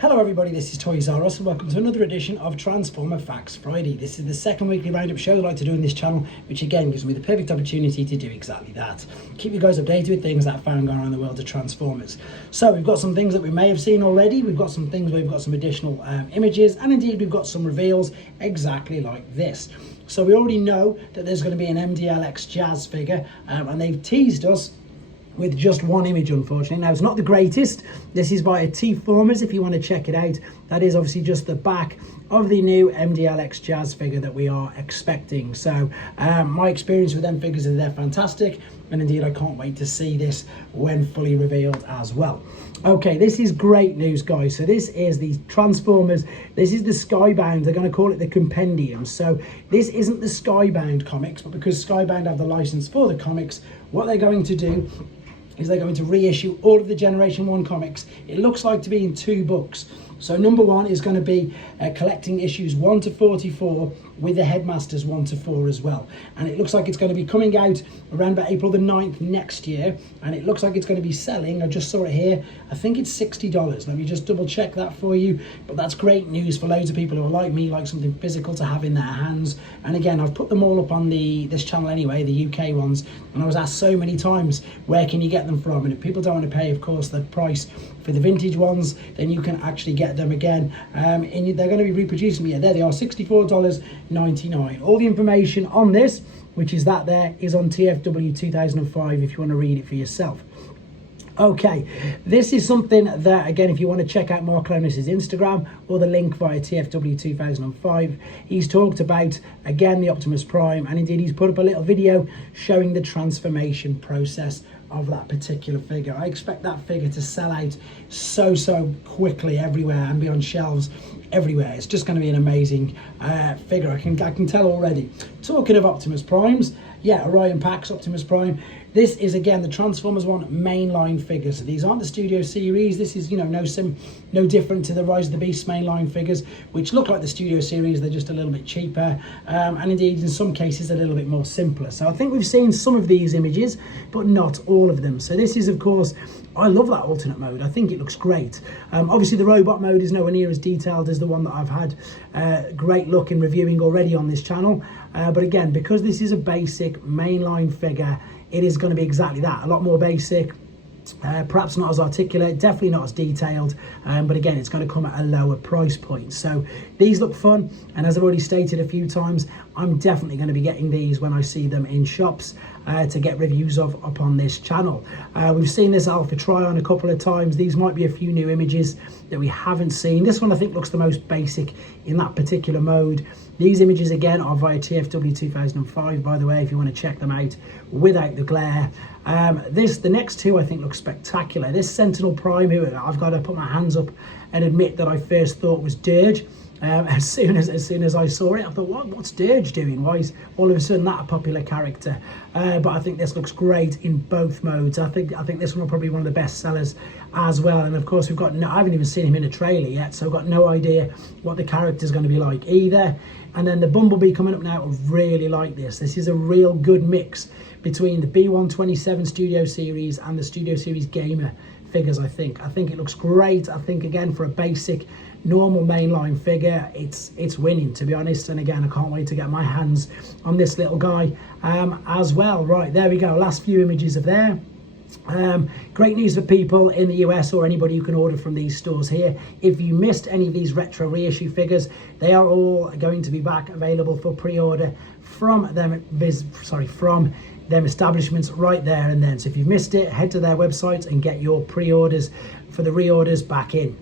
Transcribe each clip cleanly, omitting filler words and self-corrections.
Hello everybody, this is Toys R Us and welcome to another edition of Transformer Facts Friday. This is the second weekly roundup show that I like to do in this channel, which again gives me the perfect opportunity to do exactly that. Keep you guys updated with things that I found going on in the world of Transformers. So we've got some things that we may have seen already, we've got some things where we've got some additional images, and indeed we've got some reveals exactly like this. So we already know that there's going to be an MDLX Jazz figure, and they've teased us with just one image, unfortunately. Now, it's not the greatest. This is by a T-Formers, if you want to check it out. That is obviously just the back of the new MDLX Jazz figure that we are expecting. So my experience with them figures is they're fantastic, and indeed I can't wait to see this when fully revealed as well. Okay, this is great news, guys. So this is the Transformers, this is the Skybound, they're going to call it the Compendium. So this isn't the Skybound comics, but because Skybound have the license for the comics, what they're going to do is they're going to reissue all of the Generation 1 comics. It looks like to be in 2 books. So number 1 is going to be collecting issues 1 to 44 with the Headmasters 1 to 4 as well. And it looks like it's going to be coming out around about April the 9th next year. And it looks like it's going to be selling, I just saw it here, I think it's $60. Let me just double check that for you. But that's great news for loads of people who are like me, like something physical to have in their hands. And again, I've put them all up on this channel anyway, the UK ones. And I was asked so many times, where can you get them from? And if people don't want to pay, of course, the price for the vintage ones, then you can actually get them again. And they're going to be reproducing them. Yeah, there they are, $64.99. All the information on this, which is that there, is on TFW 2005 if you want to read it for yourself. Okay, this is something that, again, if you want to check out Mark Lonis's Instagram or the link via TFW 2005, he's talked about, again, the Optimus Prime, and indeed he's put up a little video showing the transformation process of that particular figure. I expect that figure to sell out so quickly everywhere and be on shelves everywhere. It's just going to be an amazing figure. I can tell already. Talking of Optimus Primes, yeah, Orion Pax Optimus Prime. This is, again, the Transformers 1 mainline figures. So these aren't the Studio Series. This is, no different to the Rise of the Beast mainline figures, which look like the Studio Series. They're just a little bit cheaper, and indeed, in some cases, a little bit more simpler. So I think we've seen some of these images, but not all of them. So this is, of course, I love that alternate mode. I think it looks great. Obviously, the robot mode is nowhere near as detailed as the one that I've had great luck in reviewing already on this channel. But again, because this is a basic mainline figure, it is going to be exactly that, a lot more basic, perhaps not as articulate, definitely not as detailed, but again, it's going to come at a lower price point. So these look fun, and as I've already stated a few times, I'm definitely going to be getting these when I see them in shops to get reviews of upon this channel. We've seen this Alpha Try-On a couple of times. These might be a few new images that we haven't seen. This one I think looks the most basic in that particular mode. These images again are via TFW 2005, by the way, if you want to check them out without the glare. The next two I think look spectacular. This Sentinel Prime, who I've got to put my hands up and admit that I first thought was Dirge. As soon as I saw it, I thought, what's Dirge doing? Why is all of a sudden that a popular character? But I think this looks great in both modes. I think this one will probably be one of the best sellers as well. And of course, I haven't even seen him in a trailer yet, so I've got no idea what the character's going to be like either. And then the Bumblebee coming up now, I really like this. This is a real good mix between the B127 Studio Series and the Studio Series Gamer figures, I think. I think it looks great. I think, again, for a basic normal mainline figure, it's winning, to be honest. And again, I can't wait to get my hands on this little guy as well. Right, there we go, last few images of there. Great news for people in the US or anybody who can order from these stores here. If you missed any of these retro reissue figures, they are all going to be back available for pre-order from them establishments right there and then. So if you've missed it, head to their website and get your pre-orders for the reorders back in.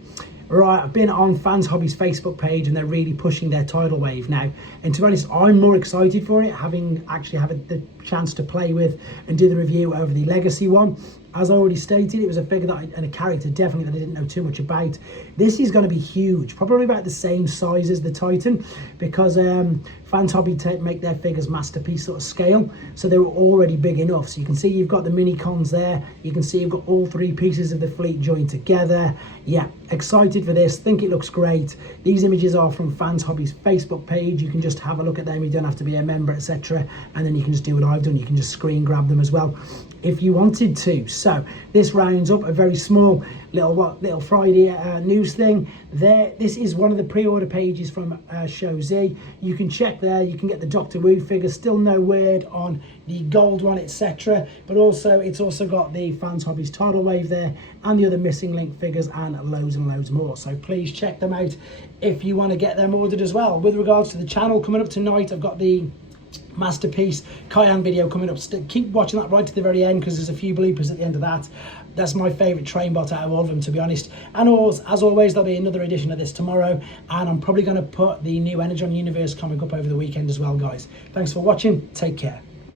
Right, I've been on Fans Hobby's Facebook page and they're really pushing their tidal wave now. And to be honest, I'm more excited for it, having actually had the chance to play with and do the review over the Legacy one. As I already stated, it was a figure and a character definitely that I didn't know too much about. This is going to be huge, probably about the same size as the Titan, because Fans Hobby make their figures masterpiece sort of scale, so they were already big enough. So you can see you've got the mini cons there. You can see you've got all 3 pieces of the fleet joined together. Yeah, excited for this. Think it looks great. These images are from Fans Hobby's Facebook page. You can just have a look at them. You don't have to be a member, etc. And then you can just do what I've done. You can just screen grab them as well if you wanted to. So So this rounds up a very small little Friday news thing. This is one of the pre-order pages from Show Z. You can check there. You can get the Doctor Who figures. Still no word on the gold one, etc. But also, it's also got the Fans Hobbies Tidal Wave there, and the other Missing Link figures, and loads more. So please check them out if you want to get them ordered as well. With regards to the channel, coming up tonight, I've got the Masterpiece Cayenne video coming up. Keep watching that right to the very end, because there's a few bloopers at the end of that. That's my favourite train bot out of all of them, to be honest. And as always, there'll be another edition of this tomorrow, and I'm probably going to put the new Energon Universe comic up over the weekend as well, guys. Thanks for watching. Take care.